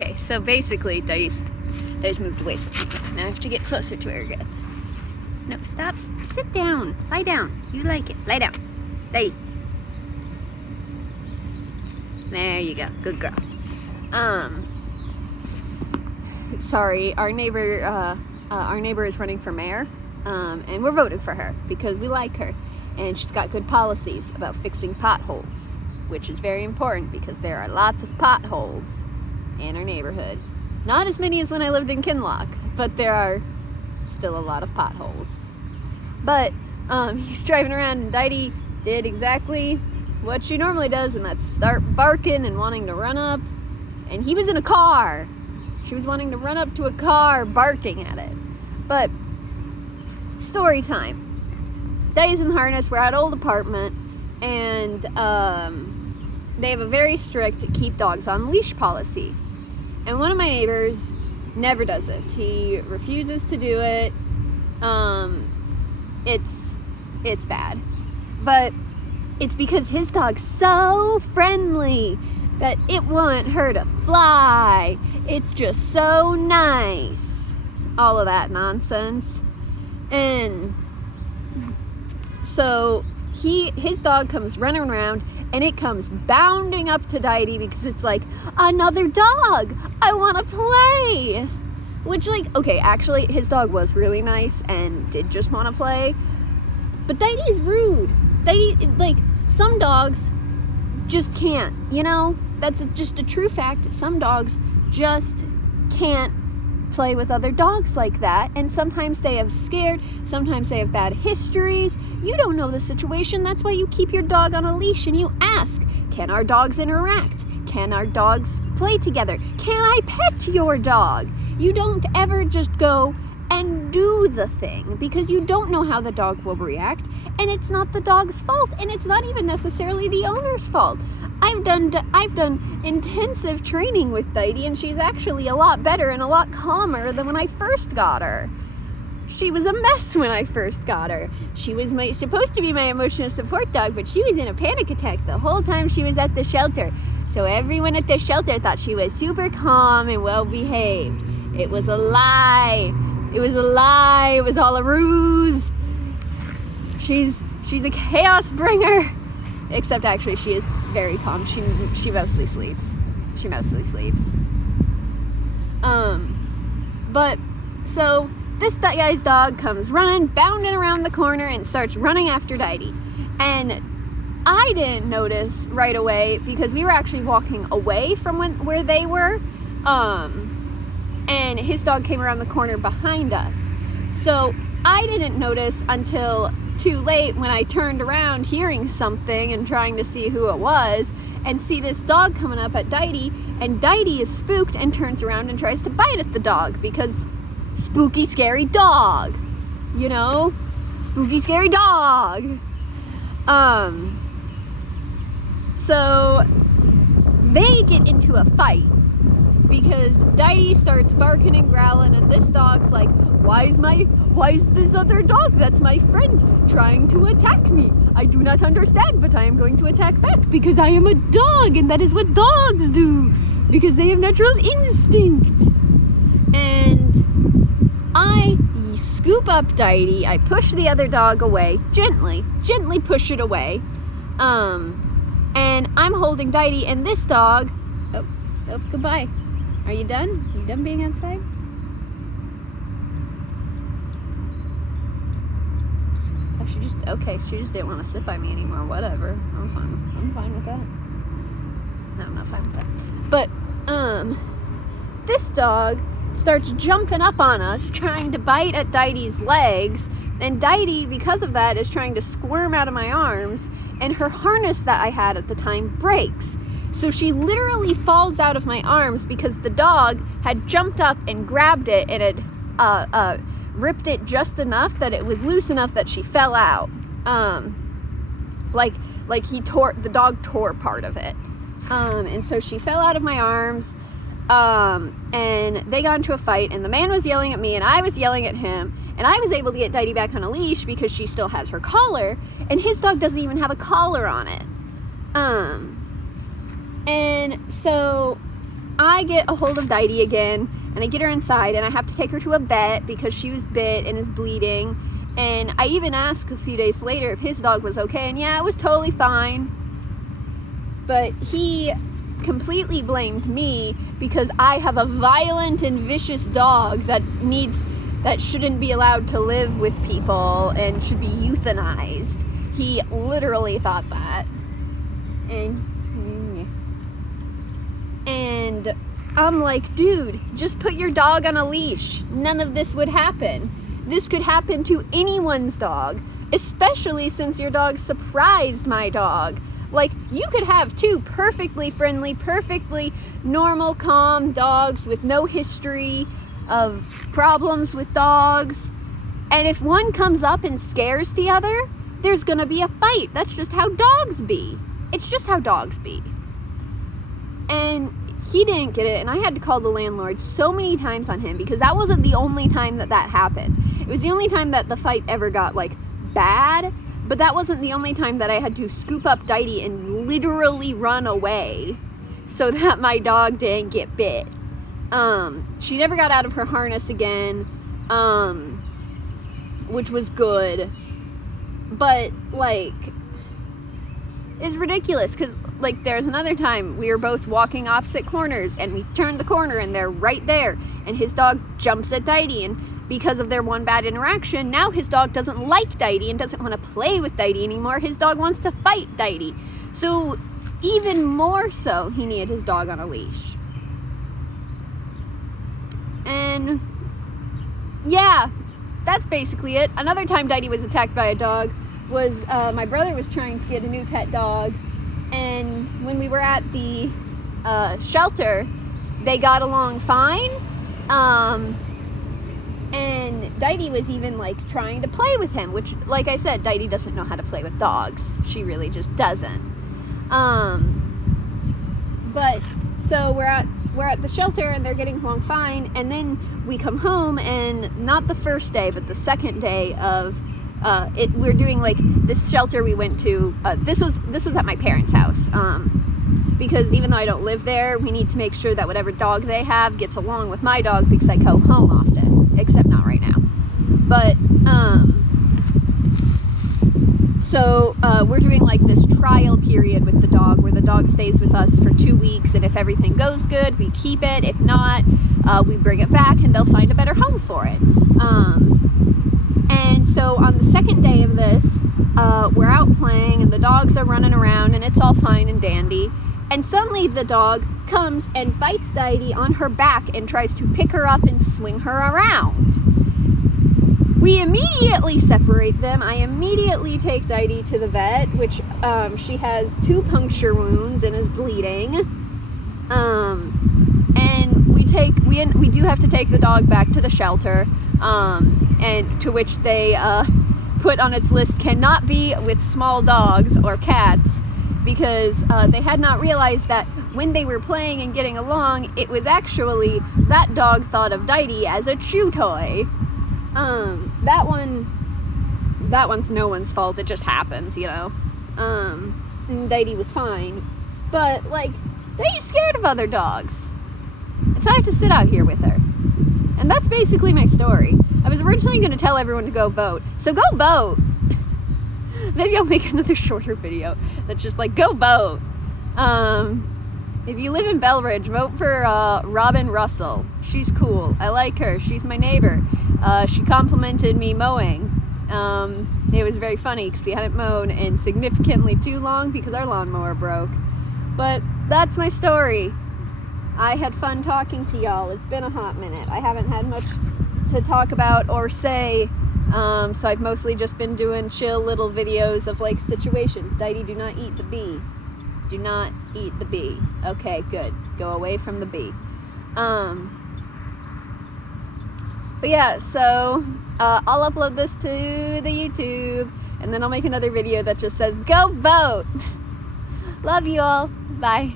Okay, so basically, Dite's moved away from me. Now I have to get closer to her again. No, stop. Sit down. Lie down. You like it. Lie down. Dite. There you go. Good girl. Sorry, our neighbor is running for mayor, and we're voting for her because we like her, and she's got good policies about fixing potholes, which is very important because there are lots of potholes in our neighborhood. Not as many as when I lived in Kinloch, but there are still a lot of potholes. But he's driving around, and Dite did exactly what she normally does, and that's start barking and wanting to run up. And he was in a car. She was wanting to run up to a car, barking at it. But story time. Dite's in harness. We're at an old apartment, and they have a very strict keep dogs on leash policy. And one of my neighbors never does this. He refuses to do it. It's bad. But it's because his dog's so friendly that it wants her to fly. It's just so nice. All of that nonsense. And so his dog comes running around, and it comes bounding up to Dite because it's like, another dog! I want to play! Which, like, okay, actually, his dog was really nice and did just want to play. But Dite's rude. Some dogs just can't, you know? That's just a true fact. Some dogs just can't play with other dogs like that, and sometimes they have scared, sometimes they have bad histories. You don't know the situation. That's why you keep your dog on a leash and you ask, can our dogs interact? Can our dogs play together? Can I pet your dog? You don't ever just go and do the thing because you don't know how the dog will react, and it's not the dog's fault, and it's not even necessarily the owner's fault. I've done intensive training with Dite, and she's actually a lot better and a lot calmer than when I first got her. She was a mess when I first got her. She was supposed to be my emotional support dog, but she was in a panic attack the whole time she was at the shelter. So everyone at the shelter thought she was super calm and well behaved. It was a lie. It was a lie. It was all a ruse. She's a chaos bringer. Except actually she is very calm. She mostly sleeps. But so this guy's dog comes bounding around the corner and starts running after Dite. And I didn't notice right away because we were actually walking away from where they were. And his dog came around the corner behind us. So I didn't notice until too late when I turned around hearing something and trying to see who it was, and see this dog coming up at Dite, and Dite is spooked and turns around and tries to bite at the dog because spooky, scary dog. You know? Spooky, scary dog. So they get into a fight because Dite starts barking and growling, and this dog's like, why is this other dog that's my friend trying to attack me? I do not understand, but I am going to attack back because I am a dog, and that is what dogs do, because they have natural instinct. And I scoop up Dite, I push the other dog away, gently push it away, and I'm holding Dite, and this dog, oh, goodbye. Are you done? Are you done being outside? She just didn't want to sit by me anymore. Whatever. I'm fine with that. No, I'm not fine with that. But, this dog starts jumping up on us, trying to bite at Dite's legs, and Dite, because of that, is trying to squirm out of my arms, and her harness that I had at the time breaks. So she literally falls out of my arms because the dog had jumped up and grabbed it and had ripped it just enough that it was loose enough that she fell out. The dog tore part of it. And so she fell out of my arms, and they got into a fight, and the man was yelling at me, and I was yelling at him, and I was able to get Dite back on a leash because she still has her collar, and his dog doesn't even have a collar on it. And so I get a hold of Dite again, and I get her inside, and I have to take her to a vet because she was bit and is bleeding. And I even asked a few days later if his dog was okay, and yeah, it was totally fine. But he completely blamed me because I have a violent and vicious dog that shouldn't be allowed to live with people and should be euthanized. He literally thought that. And I'm like, dude, just put your dog on a leash. None of this would happen. This could happen to anyone's dog, especially since your dog surprised my dog. Like, you could have two perfectly friendly, perfectly normal, calm dogs with no history of problems with dogs. And if one comes up and scares the other, there's gonna be a fight. That's just how dogs be. It's just how dogs be. And he didn't get it, and I had to call the landlord so many times on him because that wasn't the only time that happened. It was the only time that the fight ever got, like, bad, but that wasn't the only time that I had to scoop up Dite and literally run away so that my dog didn't get bit. She never got out of her harness again, which was good, but, like, it's ridiculous because, like, there's another time we were both walking opposite corners and we turned the corner and they're right there and his dog jumps at Dite, and because of their one bad interaction, now his dog doesn't like Dite and doesn't want to play with Dite anymore. His dog wants to fight Dite. So even more so, he needed his dog on a leash. And yeah, that's basically it. Another time Dite was attacked by a dog was my brother was trying to get a new pet dog, and when we were at the shelter, they got along fine, and Dite was even, like, trying to play with him, which, like I said, Dite doesn't know how to play with dogs. She really just doesn't. But so we're at the shelter and they're getting along fine, and then we come home, and not the first day but the second day of we're doing, like, this shelter we went to, this was at my parents' house, because even though I don't live there, we need to make sure that whatever dog they have gets along with my dog because I go home often, except not right now. But so we're doing, like, this trial period with the dog where the dog stays with us for 2 weeks, and if everything goes good, we keep it. If not, we bring it back and they'll find a better home for it. And so on the second day of this, we're out playing and the dogs are running around and it's all fine and dandy. And suddenly the dog comes and bites Dite on her back and tries to pick her up and swing her around. We immediately separate them. I immediately take Dite to the vet, which she has 2 puncture wounds and is bleeding. And we do have to take the dog back to the shelter. And to which they put on its list cannot be with small dogs or cats, because they had not realized that when they were playing and getting along, it was actually that dog thought of Dite as a chew toy. That one's no one's fault. It just happens, you know. And Dite was fine, but, like, Dite's scared of other dogs, and so I have to sit out here with her. And that's basically my story. I was originally going to tell everyone to go vote, so go vote. Maybe I'll make another shorter video that's just like, go vote. If you live in Belridge, vote for Robin Russell. She's cool. I like her. She's my neighbor. She complimented me mowing. It was very funny because we hadn't mown in significantly too long because our lawnmower broke. But that's my story. I had fun talking to y'all. It's been a hot minute. I haven't had much to talk about or say, so I've mostly just been doing chill little videos of, like, situations. Dite, do not eat the bee. Do not eat the bee. Okay, good. Go away from the bee. But yeah, so I'll upload this to the YouTube, and then I'll make another video that just says, go vote. Love you all. Bye.